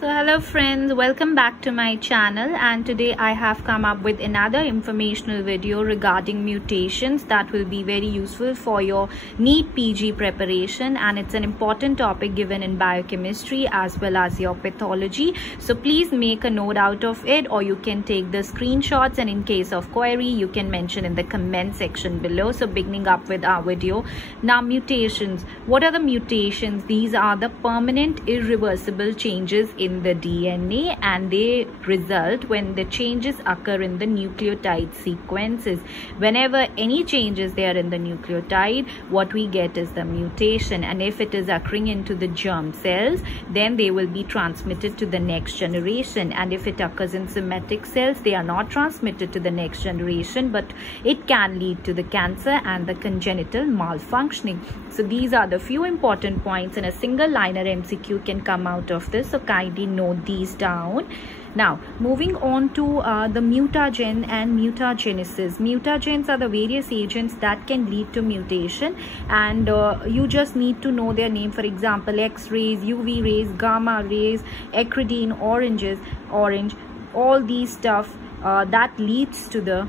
So hello friends, welcome back to my channel, and today I have come up with another informational video regarding mutations that will be very useful for your NEET PG preparation, and it's an important topic given in biochemistry as well as your pathology. So please make a note out of it, or you can take the screenshots, and in case of query you can mention in the comment section below. So beginning up with our video. Now, mutations. What are the mutations? These are the permanent irreversible changes in the DNA, and they result when the changes occur in the nucleotide sequences. Whenever any changes there in the nucleotide, what we get is the mutation, and if it is occurring into the germ cells, then they will be transmitted to the next generation, and if it occurs in somatic cells, they are not transmitted to the next generation, but it can lead to the cancer and the congenital malfunctioning. So these are the few important points, and a single liner MCQ can come out of this, so kindly note these down. Now, moving on to the mutagen and mutagenesis. Mutagens are the various agents that can lead to mutation, and you just need to know their name. For example, X-rays, UV rays, gamma rays, ecridine, orange, all these stuff that leads to the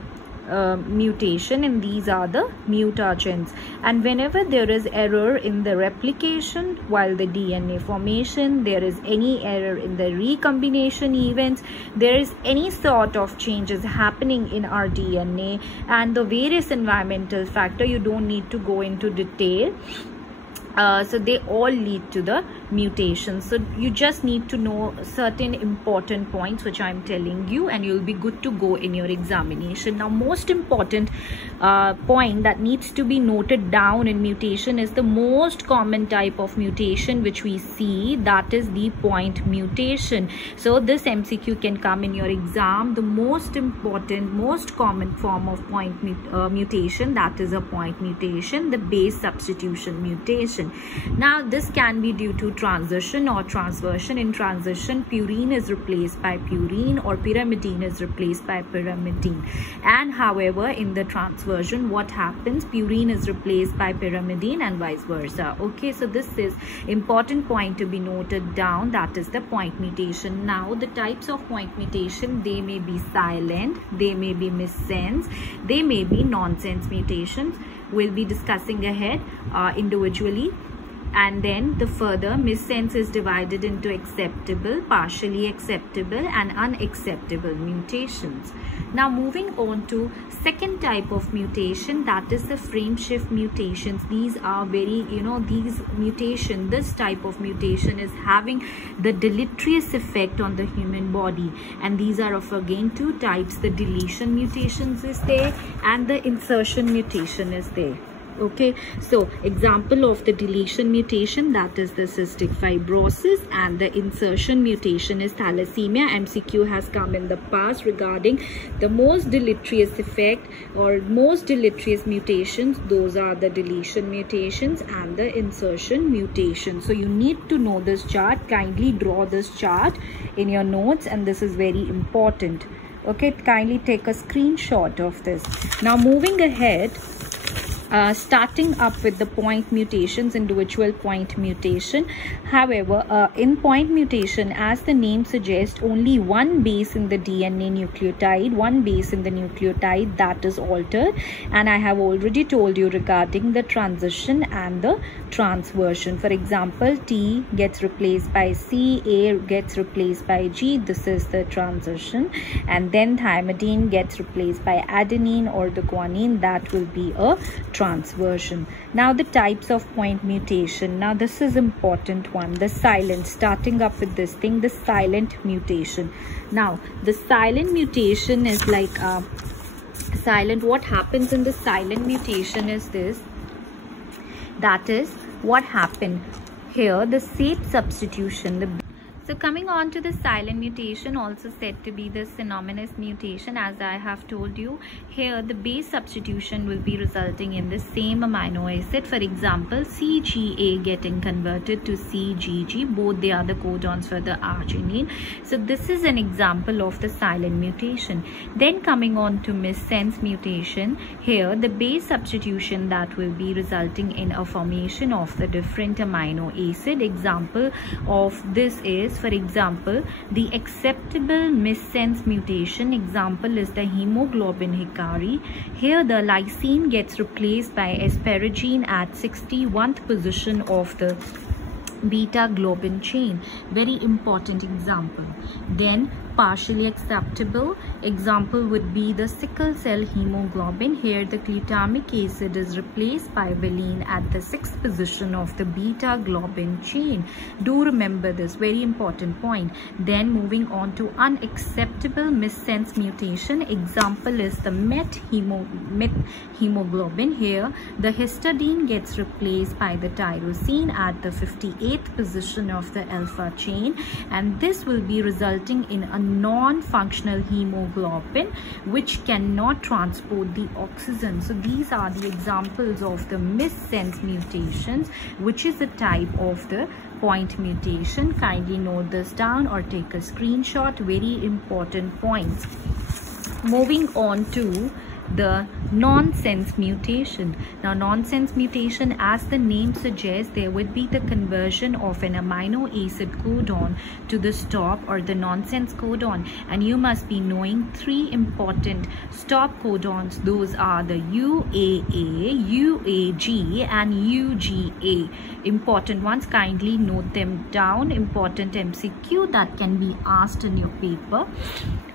mutation, and these are the mutagens. And whenever there is error in the replication while the DNA formation, there is any error in the recombination events, there is any sort of changes happening in our DNA, and the various environmental factor, you don't need to go into detail. So they all lead to the mutation. So you just need to know certain important points which I'm telling you, and you'll be good to go in your examination. Now, most important point that needs to be noted down in mutation is the most common type of mutation which we see, that is the point mutation. So this MCQ can come in your exam. The most important, most common form of point mutation, that is a point mutation, the base substitution mutation. Now, this can be due to transition or transversion. In transition, purine is replaced by purine, or pyrimidine is replaced by pyrimidine. And however, in the transversion, what happens? Purine is replaced by pyrimidine and vice versa. Okay, so this is important point to be noted down, that is the point mutation. Now, the types of point mutation, they may be silent, they may be missense, they may be nonsense mutations. We'll be discussing ahead individually. And then the further missense is divided into acceptable, partially acceptable, and unacceptable mutations. Now, moving on to second type of mutation, that is the frame shift mutations. These are very, this type of mutation is having the deleterious effect on the human body, and these are of again two types. The deletion mutations is there, and the insertion mutation is there. Okay, so example of the deletion mutation, that is the cystic fibrosis, and the insertion mutation is thalassemia. MCQ has come in the past regarding the most deleterious effect or most deleterious mutations. Those are the deletion mutations and the insertion mutation. So you need to know this chart. Kindly draw this chart in your notes, and this is very important. Okay, kindly take a screenshot of this. Now, moving ahead, starting up with the point mutations, individual point mutation. However, in point mutation, as the name suggests, only one base in the DNA nucleotide, one base in the nucleotide, that is altered. And I have already told you regarding the transition and the transversion. For example, T gets replaced by C, A gets replaced by G, this is the transition. And then thymidine gets replaced by adenine or the guanine, that will be a transversion. Now, the types of point mutation. Now, this is important one, the silent, starting up with this thing, the silent mutation. Now, the silent mutation is like silent. What happens in the silent mutation is this, that is what happened here, the shape substitution. So coming on to the silent mutation, also said to be the synonymous mutation, as I have told you, here the base substitution will be resulting in the same amino acid. For example, CGA getting converted to CGG, both they are the codons for the arginine. So this is an example of the silent mutation. Then coming on to missense mutation, here the base substitution that will be resulting in a formation of the different amino acid. Example of this is is, for example, the acceptable missense mutation example is the hemoglobin Hikari. Here the lysine gets replaced by asparagine at 61st position of the beta globin chain. Very important example. Then partially acceptable example would be the sickle cell hemoglobin. Here the glutamic acid is replaced by valine at the 6th position of the beta globin chain. Do remember this, very important point. Then moving on to unacceptable missense mutation example is the met hemoglobin. Here the histidine gets replaced by the tyrosine at the 58th position of the alpha chain, and this will be resulting in a non-functional hemoglobin which cannot transport the oxygen. So these are the examples of the missense mutations, which is a type of the point mutation. Kindly note this down or take a screenshot. Very important points. Moving on to the nonsense mutation. Now nonsense mutation, as the name suggests, there would be the conversion of an amino acid codon to the stop or the nonsense codon, and you must be knowing 3 important stop codons. Those are the UAA, UAG and UGA. Important ones, kindly note them down. Important MCQ that can be asked in your paper.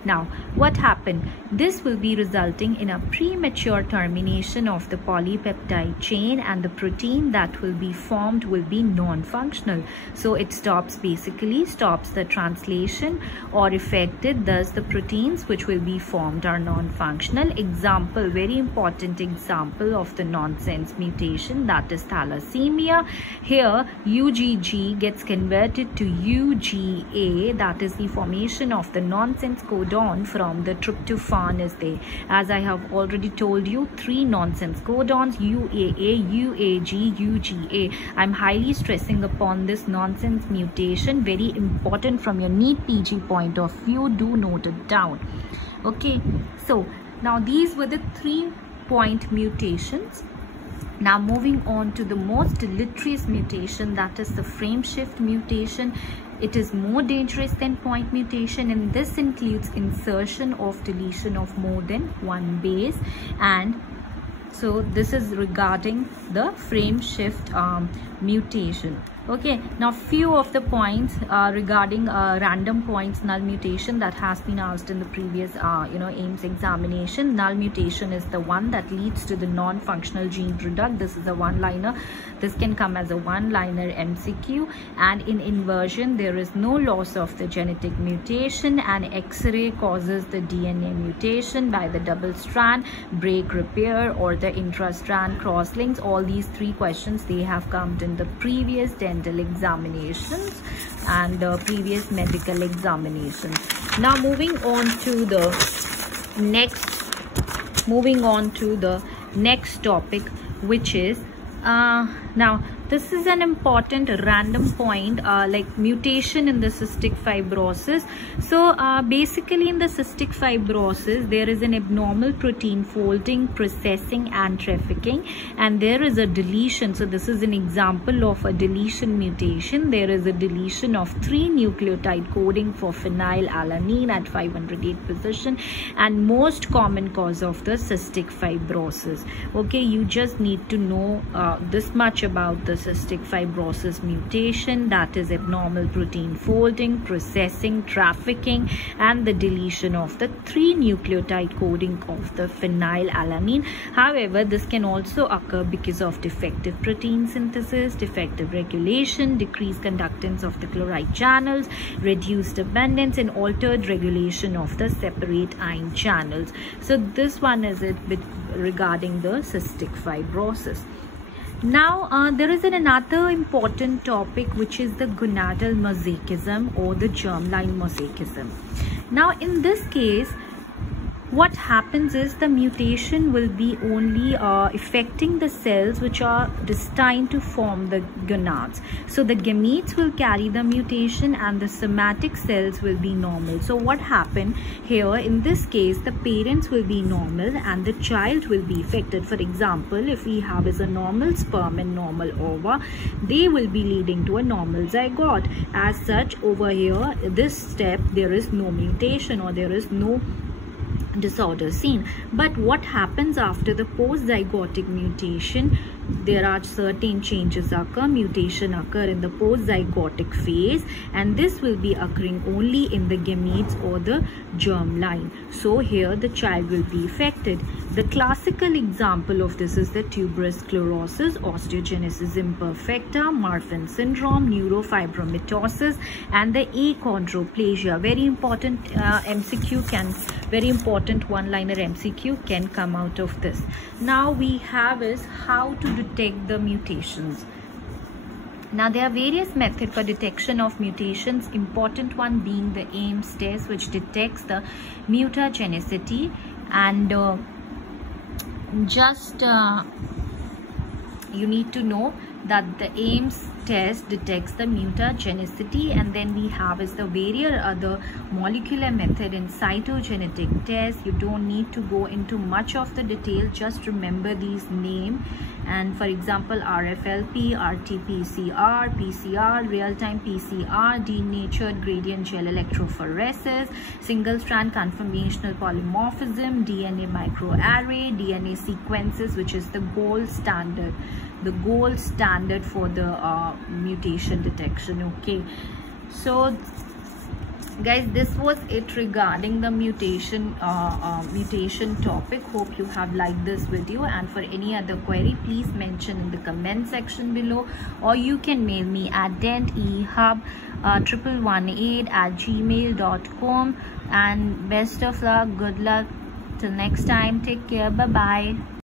Now what happened? This will be resulting in a premature termination of the polypeptide chain, and the protein that will be formed will be non-functional. So it basically stops the translation or affected. Thus the proteins which will be formed are non-functional. Example, very important example of the nonsense mutation, that is thalassemia. Here UGG gets converted to UGA, that is the formation of the nonsense codon from the tryptophan is there. As I have already told you, 3 nonsense codons, UAA, UAG, UGA. I'm highly stressing upon this nonsense mutation, very important from your NEET PG point of view. Do note it down. Okay, so now these were the 3 point mutations. Now moving on to the most deleterious mutation, that is the frame shift mutation. It is more dangerous than point mutation, and this includes insertion of deletion of more than 1 base. And so this is regarding the frame shift mutation. Okay, now few of the points regarding random points null mutation that has been asked in the previous AIIMS examination. Null mutation is the one that leads to the non-functional gene product. This is a one-liner. This can come as a one-liner MCQ. And in inversion, there is no loss of the genetic mutation, and X-ray causes the DNA mutation by the double strand break repair or the intra-strand crosslinks. All these 3 questions, they have come in the previous dental examinations and the previous medical examinations. Now moving on to the next topic, which is now this is an important random point, like mutation in the cystic fibrosis. So basically in the cystic fibrosis, there is an abnormal protein folding, processing and trafficking, and there is a deletion. So this is an example of a deletion mutation. There is a deletion of 3 nucleotide coding for phenylalanine at 508 position, and most common cause of the cystic fibrosis. Okay, you just need to know this much about the cystic fibrosis mutation, that is abnormal protein folding, processing, trafficking and the deletion of the 3 nucleotide coding of the phenylalanine. However, this can also occur because of defective protein synthesis, defective regulation, decreased conductance of the chloride channels, reduced abundance and altered regulation of the separate ion channels. So this one is it regarding the cystic fibrosis. Now there is another important topic, which is the gonadal mosaicism or the germline mosaicism. Now in this case, what happens is the mutation will be only affecting the cells which are destined to form the gonads. So the gametes will carry the mutation and the somatic cells will be normal. So what happened here in this case, the parents will be normal and the child will be affected. For example, if we have is a normal sperm and normal ova, they will be leading to a normal zygote. As such, over here this step there is no mutation or there is no disorder seen. But what happens after the post-zygotic mutation? There are certain changes occur, mutation occur in the post-zygotic phase, and this will be occurring only in the gametes or the germ line. So here the child will be affected. The classical example of this is the tuberous sclerosis, osteogenesis imperfecta, Marfan syndrome, neurofibromatosis, and the achondroplasia. Very important MCQ can, very important one-liner MCQ can come out of this. Now we have is how to detect the mutations. Now there are various methods for detection of mutations, important one being the Ames test, which detects the mutagenicity, and you need to know that the Ames test detects the mutagenicity, and then we have is the various other molecular method in cytogenetic test. You don't need to go into much of the detail, just remember these names. And for example, RFLP, RT-PCR, PCR, real-time PCR, denatured gradient gel electrophoresis, single-strand conformational polymorphism, DNA microarray, DNA sequences, which is the gold standard. The gold standard for the mutation detection. Okay, so guys, this was it regarding the mutation topic. Hope you have liked this video, and for any other query please mention in the comment section below, or you can mail me at dentehub1118@gmail.com. and best of luck, good luck till next time, take care, bye bye.